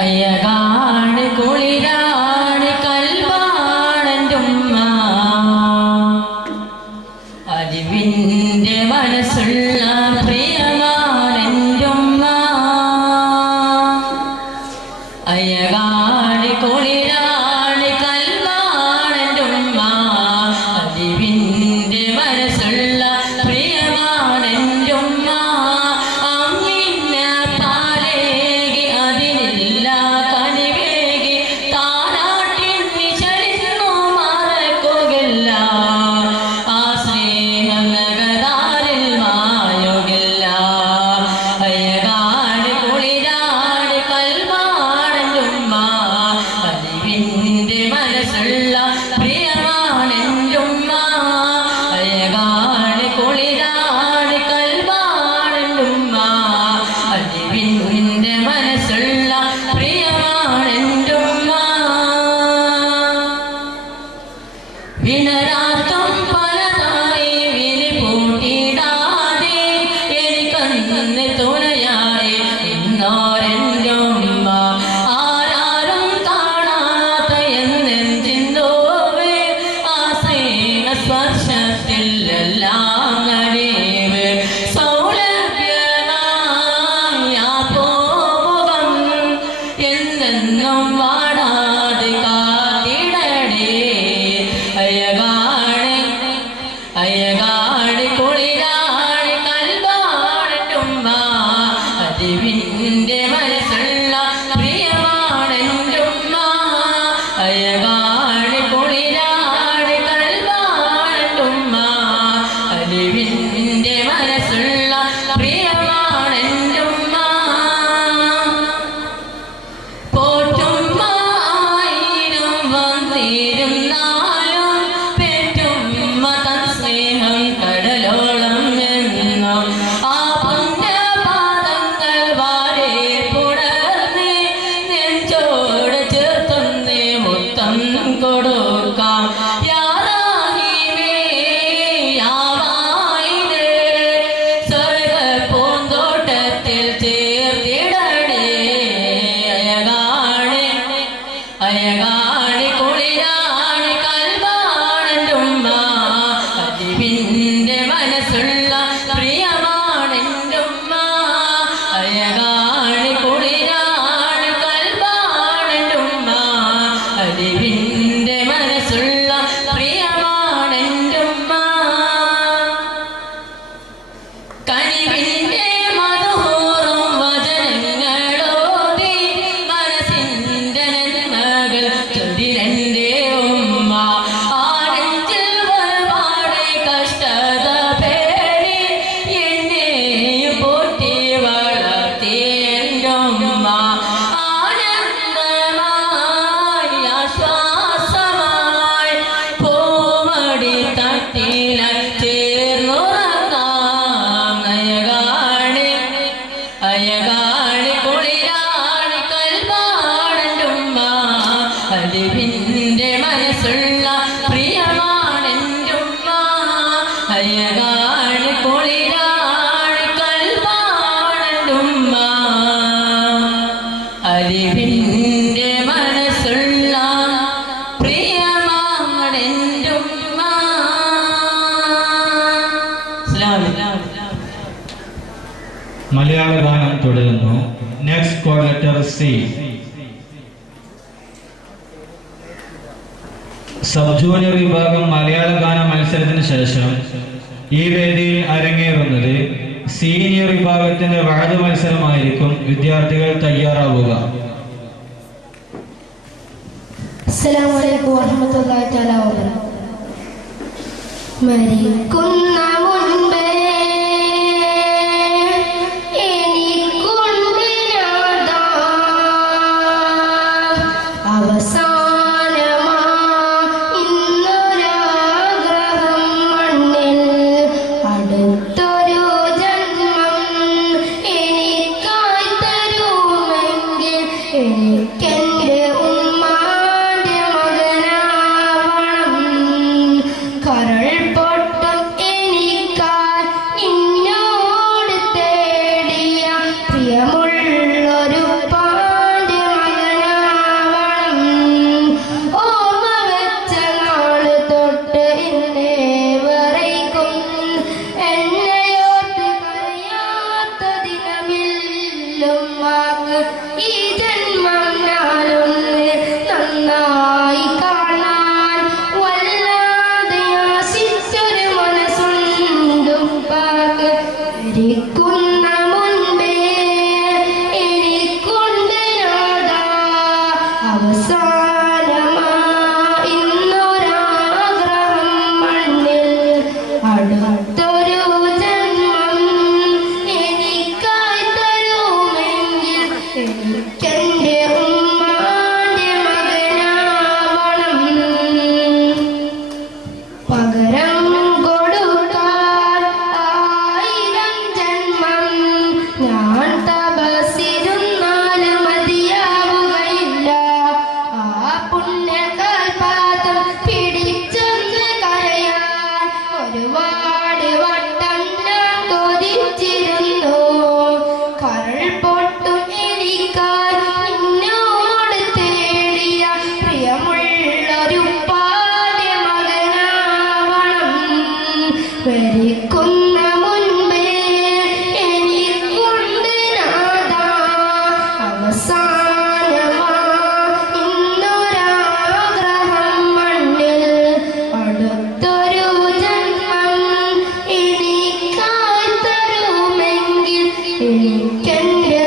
അയ്യകാണ് കുളിരാണ് കൽവാണെന്റുമ്മ അറിവിൻ്റെ മനസ്സുള്ള പ്രിയമാണെന്റുമ്മ അയ്യകാണ് കുളിരാണ് കൽവാണെന്റുമ്മ അറിവിൻ്റെ മനസ്സുള്ള പ്രിയമാണെന്റുമ്മ അമ്മിന്ന പാലേകി അതിനില്ല കനിവേകി താനാട്ടിന്നി ചലിന്നു മറക്കുകയില്ല ആ സ്നേഹം നഗതാരിൽ മായുകില്ല അയ്യകാട് കുളിരാട് കൽവാണെന്റുമ്മ അറിവിൻ്റെ മനസ്സുള്ള പ്രിയമാണെന്റുമ്മ അയ്യകാട് കുളിരാട് കൽവാണെന്റുമ്മ അറിവിൻ്റെ മനസ്സുള്ള പ്രിയമാണെന്റുമ്മ വിനരാത്തും പലതായി വിരി പൂട്ടിടാതെ എനിക്കന്ന് തുണയായി ഇന്നോരെന്റുമ്മ ആരാരും കാണാത്ത എന്നെന്തിന്തോവേ ആ സ്നേഹ സ്പർശത്തിൽ എല്ലാം നനീവ് സൗലഭ്യമായ പൂമുഖം എന്നെന്നും വാടാതെ കാത്തിടണേ അയ്യകാട് കുളിരാട് കൽവാണെന്റുമ്മ അറിവിൻ്റെ മനസ്സുള്ള പ്രിയമാണെന്റുമ്മ അയ്യകാട് കുളിരാട് കൽവാണെന്റുമ്മ അറിവിൻ്റെ മനസ്സുള്ള പ്രിയമാണെന്റുമ്മ പോറ്റുമ്മ ആയിരം വന്നിരുന്നാലും പെറ്റുമ്മ തൻ സ്നേഹം കടലോളം എന്നും ആ പുണ്യപാദങ്ങൾ വാരെ പുണർന്ന് നെഞ്ചോട് ചേർത്തുന്നേ മുത്തം കൊടുക്കാം യാതാഹിവേ യാവായിരേ സ്വർഗ പൂന്തോട്ടത്തിൽ ചേർത്തിടണേ അയ്യകാട് കുളിരാണ് കൽവാണെന്റുമ്മ അറിവിൻ്റെ മനസ്സുള്ള പ്രിയമാണെന്റുമ്മ അയ്യകാട് കുളിരാണ് കൽവാണെന്റുമ്മ അറിവിൻ്റെ മനസ്സുള്ള പ്രിയമാണെന്റുമ്മ കനിവിൻ്റെ മധുഹൂറും വചനങ്ങളോടി മനസ്സിൻ്റെ നന്മകൾ ചൊരിരൻ്റെ ഉമ്മ ആനെഞ്ചിൽ ഒരുപാട് കഷ്ടത പേടി എന്നെയും പോറ്റി വളർത്തിയെന്റുമ്മ ആനന്ദമായി ആശ്വാസമായി പൂമടി തട്ടിലായി ചേർന്നുറങ്ങാം അയ്യകാട് കുളിരാട് കൽവാണെന്റുമ്മ അറിവിൻ്റെ മനസ്സുള്ള പ്രിയമാണെന്റുമ്മ അയ്യകാട് കുളിരാട് കൽവാണെന്റുമ്മ അറിവിൻ്റെ മനസ്സുള്ള പ്രിയമാണെന്റുമ്മ. മലയാള ഗാനം തുടരുന്നു. Next call letter C. Sub junior വിഭാഗം മലയാള ഗാന മത്സരത്തിന് ശേഷം ഈ വേദിയിൽ അരങ്ങേറുന്നത് സീനിയർ വിഭാഗത്തിന്റെ വാദ മത്സരമായിരിക്കും. വിദ്യാർത്ഥികൾ തയ്യാറാവുക. അസ്സലാമു അലൈക്കും വറഹ്മത്തുള്ളാഹി തആല വബറകാതുഹു. മരിക്കുന്ന മുൻപേ എനിക്കുണ്ട് നാദാ അവസാനമാ ഇന്നൊരാഗ്രഹം മണ്ണിൽ അടുത്തൊരു ജന്മം എനിക്കായി തരുമെങ്കിൽ എനിക്കെന്റെ ഉമ്മാന്റെ മകനാവണം. കരൾ പൊട്ടും എനിക്കായി ഇന്നോട് തേടിയ പ്രിയമുള്ളൊരു പാന്റെ എനിക്കെന്റെ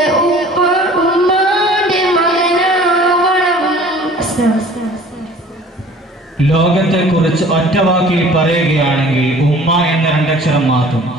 ഉമ്മാന്റെ മകനാവണം. ലോകത്തെ കുറിച്ച് ഒറ്റ വാക്കിൽ പറയുകയാണെങ്കിൽ ഉമ്മ എന്ന രണ്ടക്ഷരം മാത്രം.